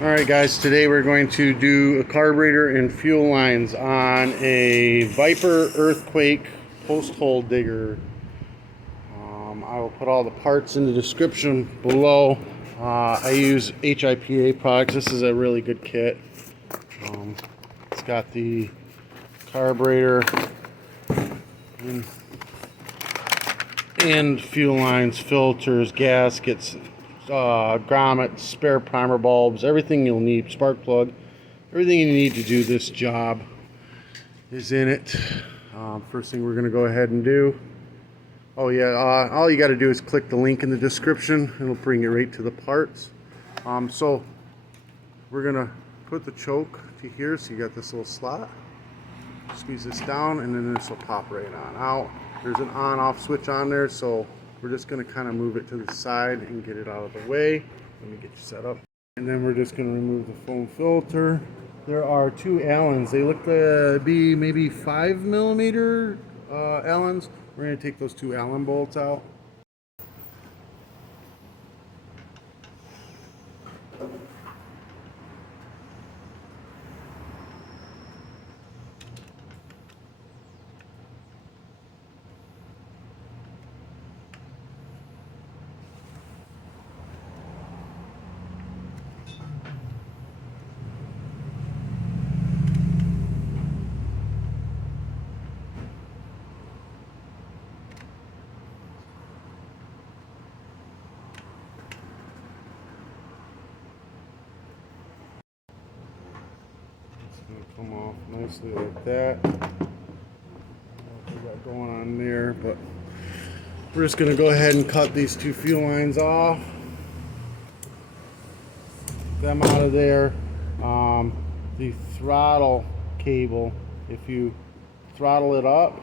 Alright guys, today we're going to do a carburetor and fuel lines on a Viper Earthquake post hole digger. I will put all the parts in the description below. I use HIPA products. This is a really good kit. It's got the carburetor and fuel lines, filters, gaskets, grommets, spare primer bulbs, everything you'll need, spark plug, everything you need to do this job is in it. First thing we're going to go ahead and do, all you got to do is click the link in the description. It'll bring you right to the parts. So we're going to put the choke to here, so you got this little slot. Squeeze this down and then this will pop right on out. There's an on-off switch on there, so we're just going to kind of move it to the side and get it out of the way. Let me get you set up. And then we're just going to remove the foam filter. There are two Allens. They look to be maybe 5mm Allens. We're going to take those two Allen bolts out. Come off nicely like that. What we got going on there, but we're just going to go ahead and cut these two fuel lines off. Them out of there. The throttle cable, if you throttle it up,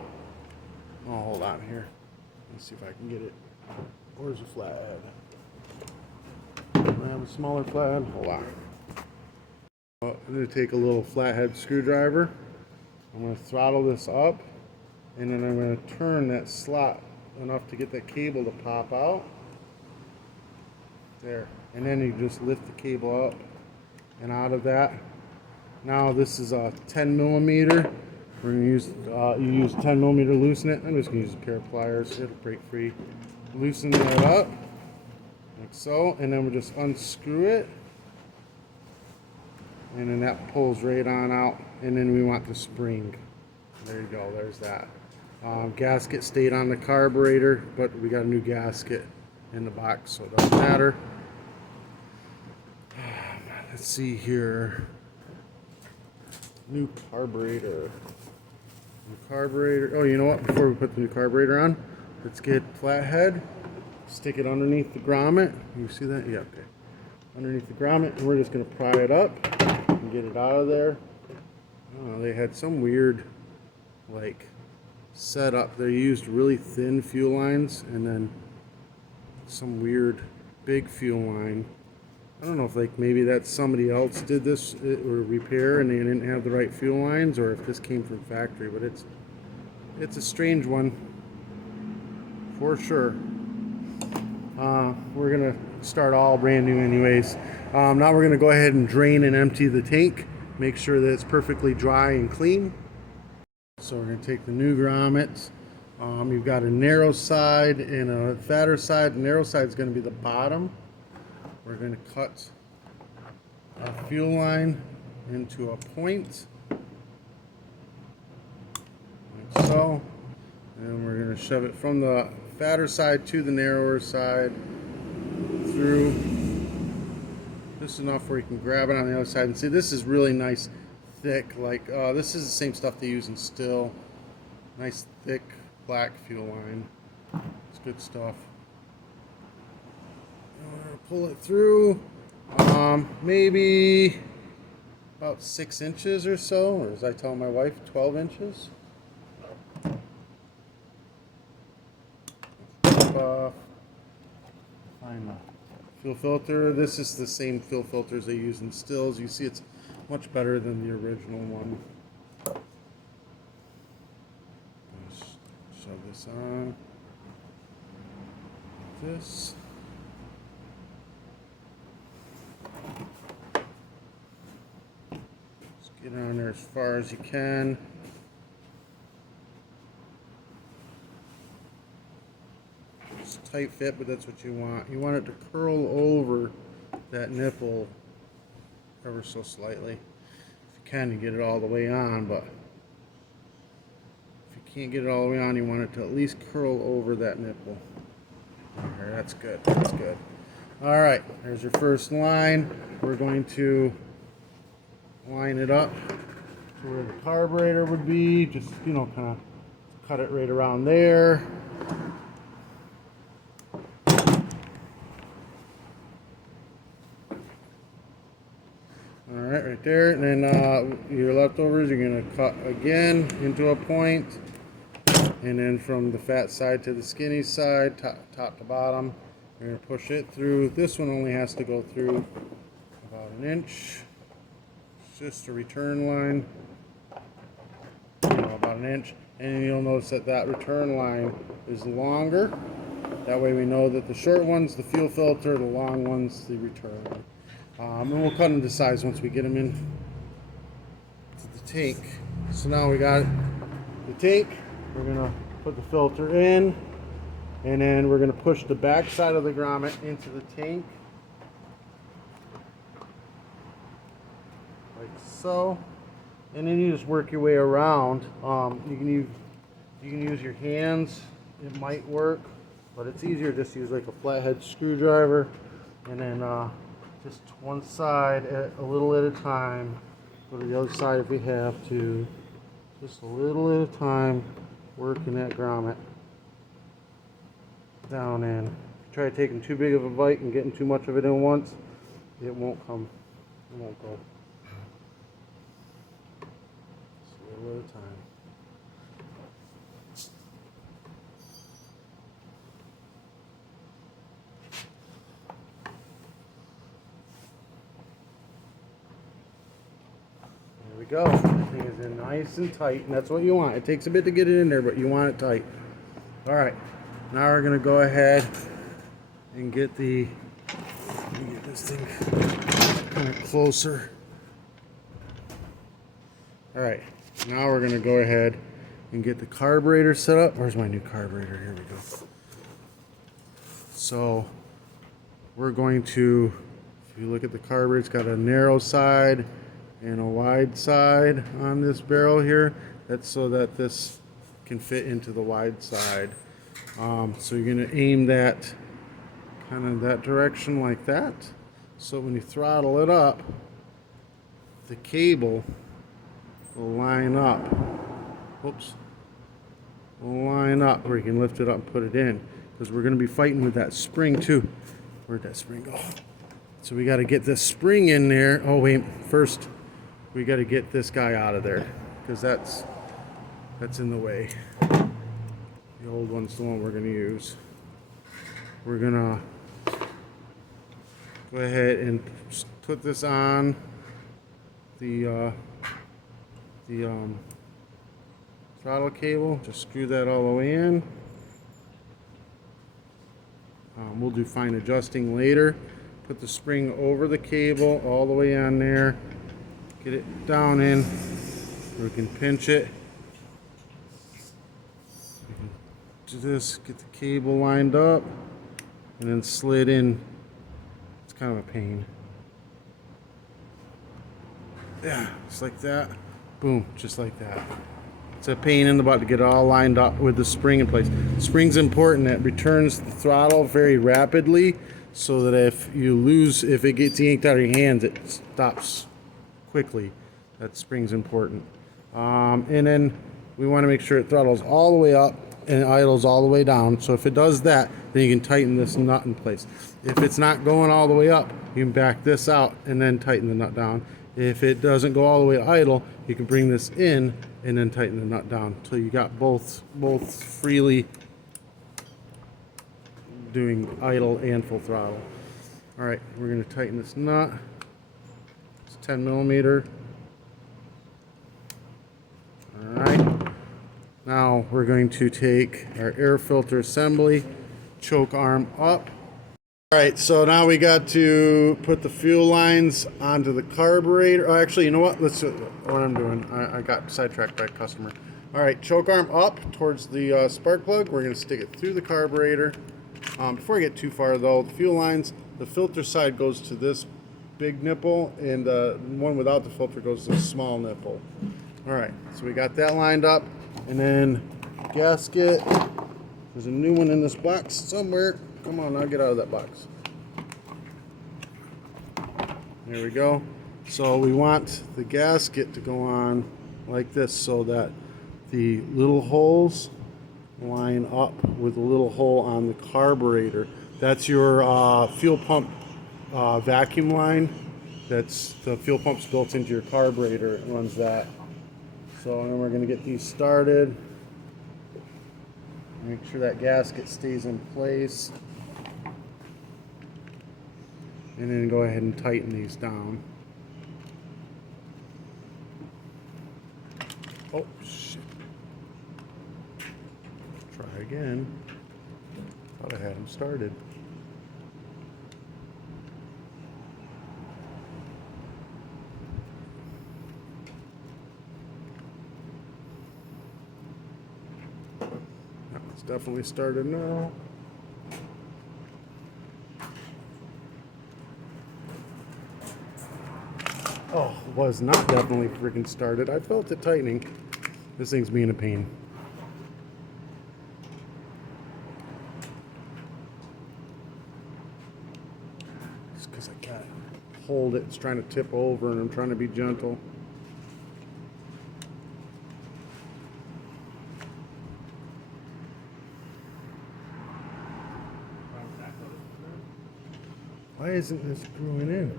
hold on here. Let's see if I can get it. Where's the flathead? Do I have a smaller flathead? Hold on. I'm going to take a little flathead screwdriver. I'm going to throttle this up, and then I'm going to turn that slot enough to get that cable to pop out. There. And then you just lift the cable up and out of that. Now this is a 10mm. We're going to use, you use 10mm to loosen it. I'm just going to use a pair of pliers. It'll break free. Loosen that up, like so, and then we'll just unscrew it. And then that pulls right on out, and then we want the spring. There you go, there's that. Gasket stayed on the carburetor, but we got a new gasket in the box, so it doesn't matter. Let's see here. New carburetor. New carburetor. Oh, you know what? Before we put the new carburetor on, let's get flathead. Stick it underneath the grommet. You see that? Yeah, okay. Underneath the grommet, and we're just going to pry it up and get it out of there. Oh, they had some weird setup. They used really thin fuel lines and then some weird big fuel line. I don't know if maybe that somebody else did this or repair and they didn't have the right fuel lines, or if this came from factory, but it's a strange one for sure. We're gonna start all brand new anyways. Now we're gonna go ahead and drain and empty the tank, make sure that it's perfectly dry and clean. So we're gonna take the new grommets. You've got a narrow side and a fatter side. The narrow side is gonna be the bottom. We're gonna cut our fuel line into a point, like so. And we're gonna shove it from the fatter side to the narrower side through just enough where you can grab it on the other side. And see, this is really nice, thick. This is the same stuff they use in Still. Nice, thick, black fuel line. It's good stuff. I'm gonna pull it through, maybe about 6 inches or so, or as I tell my wife, 12 inches. Find the fuel filter. This is the same fuel filters they use in Stills. You see, it's much better than the original one. Just shove this on. Like this. Get it on there as far as you can. It's a tight fit, but that's what you want. You want it to curl over that nipple ever so slightly. If you can, you get it all the way on, but if you can't get it all the way on, you want it to at least curl over that nipple. There, that's good. That's good. All right, there's your first line. We're going to line it up to where the carburetor would be. Just, you know, kind of cut it right around there. All right there. And then your leftovers, you're going to cut again into a point. And then from the fat side to the skinny side, top to bottom, you're going to push it through. This one only has to go through about 1 inch. It's just a return line, about 1 inch. And you'll notice that that return line is longer. That way we know that the short one's the fuel filter, the long one's the return line. And we'll cut them to size once we get them in to the tank. So now we got the tank. We're going to put the filter in, and then we're going to push the back side of the grommet into the tank, like so. And then you just work your way around. You can use your hands. It might work, but it's easier just to use like a flathead screwdriver, and then just one side a little at a time. Go to the other side if we have to. Just a little at a time. Working that grommet down in. If you try taking too big of a bite and getting too much of it in once, it won't come. It won't go. Just a little at a time. There we go. Everything is in nice and tight, and that's what you want. It takes a bit to get it in there, but you want it tight. All right, now we're gonna go ahead and get let me get this thing kind of closer. All right, now we're gonna go ahead and get the carburetor set up. Where's my new carburetor? Here we go. So we're going to, if you look at the carburetor, it's got a narrow side and a wide side on this barrel here. That's so that this can fit into the wide side. So you're going to aim that kind of that direction like that. So when you throttle it up, the cable will line up. Whoops. Will line up where you can lift it up and put it in. Because we're going to be fighting with that spring too. Where'd that spring go? So we got to get this spring in there. Oh wait, first we got to get this guy out of there, because that's in the way. The old one's the one we're going to use. We're going to go ahead and put this on the throttle cable. Just screw that all the way in. We'll do fine adjusting later. Put the spring over the cable all the way on there. Get it down in. We can pinch it. We can do this, get the cable lined up, and then slid in. It's kind of a pain. Yeah, just like that. Boom, just like that. It's a pain in the butt to get it all lined up with the spring in place. The spring's important. It returns the throttle very rapidly, so that if it gets yanked out of your hands, it stops quickly. That spring's important. And then we want to make sure it throttles all the way up and idles all the way down. So if it does that, then you can tighten this nut in place. If it's not going all the way up, you can back this out and then tighten the nut down. If it doesn't go all the way idle, you can bring this in and then tighten the nut down until you got both freely doing idle and full throttle. All right, we're going to tighten this nut. It's 10 millimeter. All right. Now we're going to take our air filter assembly, choke arm up, All right, so now we got to put the fuel lines onto the carburetor. Oh, actually, you know what? Let's what I'm doing. I got sidetracked by a customer. All right, choke arm up towards the spark plug. We're going to stick it through the carburetor. Before I get too far, though, the fuel lines, the filter side goes to this big nipple, and the one without the filter goes to the small nipple. All right, so we got that lined up, and then gasket. There's a new one in this box somewhere. Come on, now get out of that box. There we go. So we want the gasket to go on like this so that the little holes line up with the little hole on the carburetor. That's your fuel pump vacuum line. That's the fuel pump's built into your carburetor. It runs that. So then we're going to get these started. Make sure that gasket stays in place. And then go ahead and tighten these down. Oh, shit. Try again. Thought I had them started. That one's definitely started now. Oh, was not definitely freaking started. I felt it tightening. This thing's being a pain. Just because I can't hold it. It's trying to tip over and I'm trying to be gentle. Why isn't this screwing in?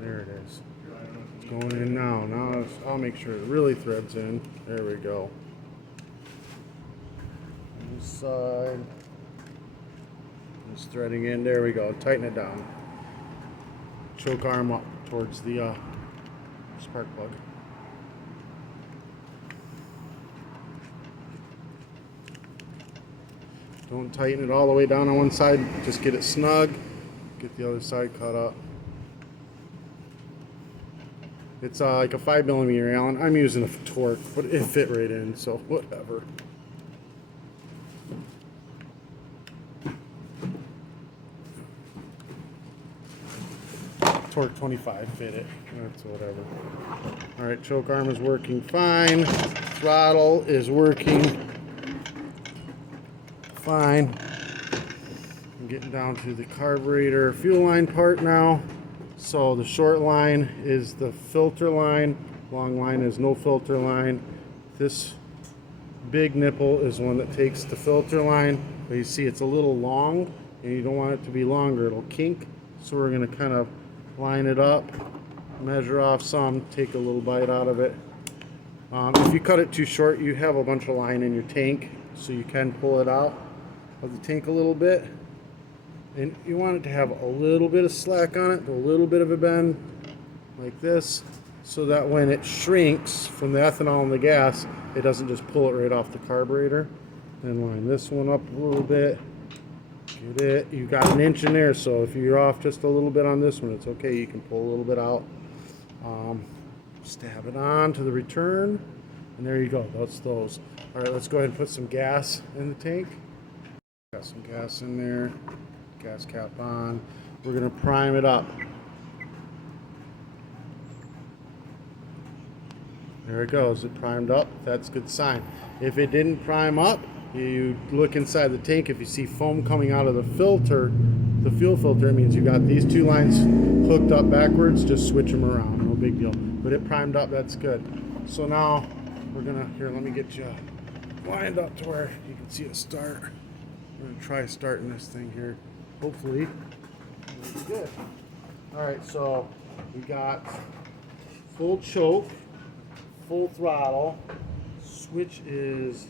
There it is. It's going in now. Now I'll make sure it really threads in. There we go. On this side. It's threading in. There we go. Tighten it down. Choke arm up towards the spark plug. Don't tighten it all the way down on one side. Just get it snug. Get the other side cut up. It's like a 5mm Allen. I'm using a torque, but it fit right in, so whatever. Torque 25 fit it. That's whatever. All right, choke arm is working fine. Throttle is working fine. I'm getting down to the carburetor fuel line part now. So the short line is the filter line, long line is no filter line. This big nipple is one that takes the filter line, but you see it's a little long and you don't want it to be longer, it'll kink. So we're going to kind of line it up, measure off some, take a little bite out of it. If you cut it too short, you have a bunch of line in your tank, so you can pull it out of the tank a little bit. And you want it to have a little bit of slack on it, a little bit of a bend, like this, so that when it shrinks from the ethanol and the gas, it doesn't just pull it right off the carburetor. And line this one up a little bit. Get it. You got an inch in there, so if you're off just a little bit on this one, it's okay. You can pull a little bit out. Stab it on to the return, and there you go. That's those. All right, let's go ahead and put some gas in the tank. Got some gas in there. Gas cap on. We're going to prime it up. There it goes. It primed up. That's a good sign. If it didn't prime up, you look inside the tank. If you see foam coming out of the filter, the fuel filter, it means you got these two lines hooked up backwards. Just switch them around. No big deal. But it primed up. That's good. So now we're going to, here, let me get you lined up to where you can see it start. We're going to try starting this thing here. Hopefully, it'll be good. All right, so we got full choke, full throttle, switch is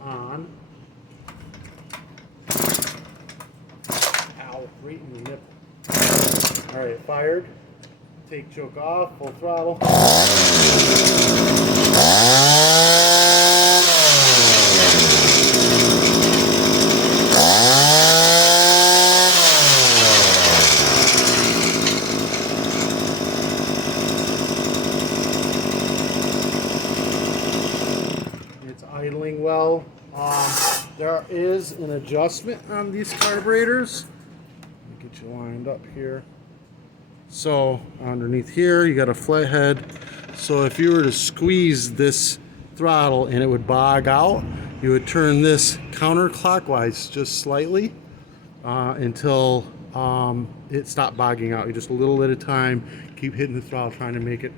on. Ow, right in the nipple. All right, fired. Take choke off, full throttle. is an adjustment on these carburetors. Let me get you lined up here. So underneath here you got a flathead. So if you were to squeeze this throttle and it would bog out, you would turn this counterclockwise just slightly until it stopped bogging out. You just a little at a time, keep hitting the throttle trying to make it.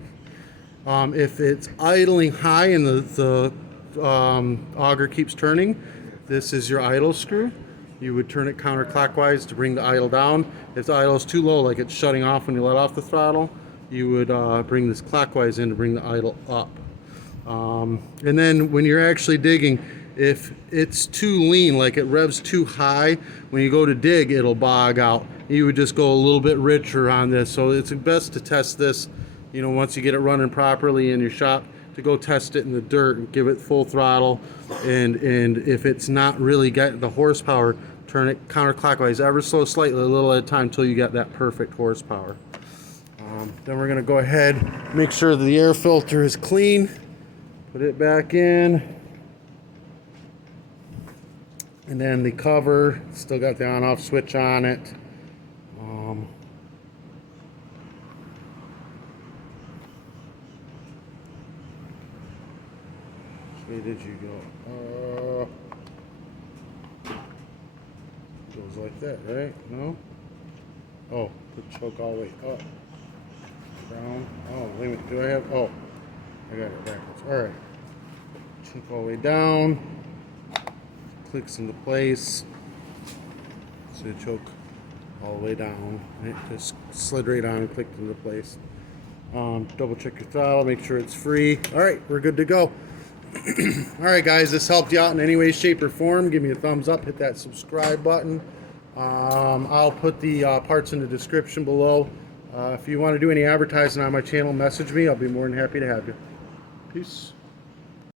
If it's idling high and the auger keeps turning, this is your idle screw. You would turn it counterclockwise to bring the idle down. If the idle is too low, like it's shutting off when you let off the throttle, you would bring this clockwise in to bring the idle up. And then when you're actually digging, if it's too lean, like it revs too high, when you go to dig, it'll bog out. You would just go a little bit richer on this. So it's best to test this, you know, once you get it running properly in your shop, to go test it in the dirt and give it full throttle. And if it's not really getting the horsepower, turn it counterclockwise ever so slightly, a little at a time, until you get that perfect horsepower. Then we're gonna go ahead, make sure the air filter is clean, put it back in, and then the cover, still got the on-off switch on it. Where did you go? Goes like that, right? No? Oh, put choke all the way up. Down. Oh, wait a minute. Do I have? Oh, I got it backwards. Alright. Choke all the way down. Clicks into place. So you choke all the way down. It just slid right on and clicked into place. Double check your throttle, make sure it's free. Alright, we're good to go. Alright guys, this helped you out in any way, shape, or form. Give me a thumbs up, hit that subscribe button. I'll put the parts in the description below. If you want to do any advertising on my channel, message me. I'll be more than happy to have you. Peace.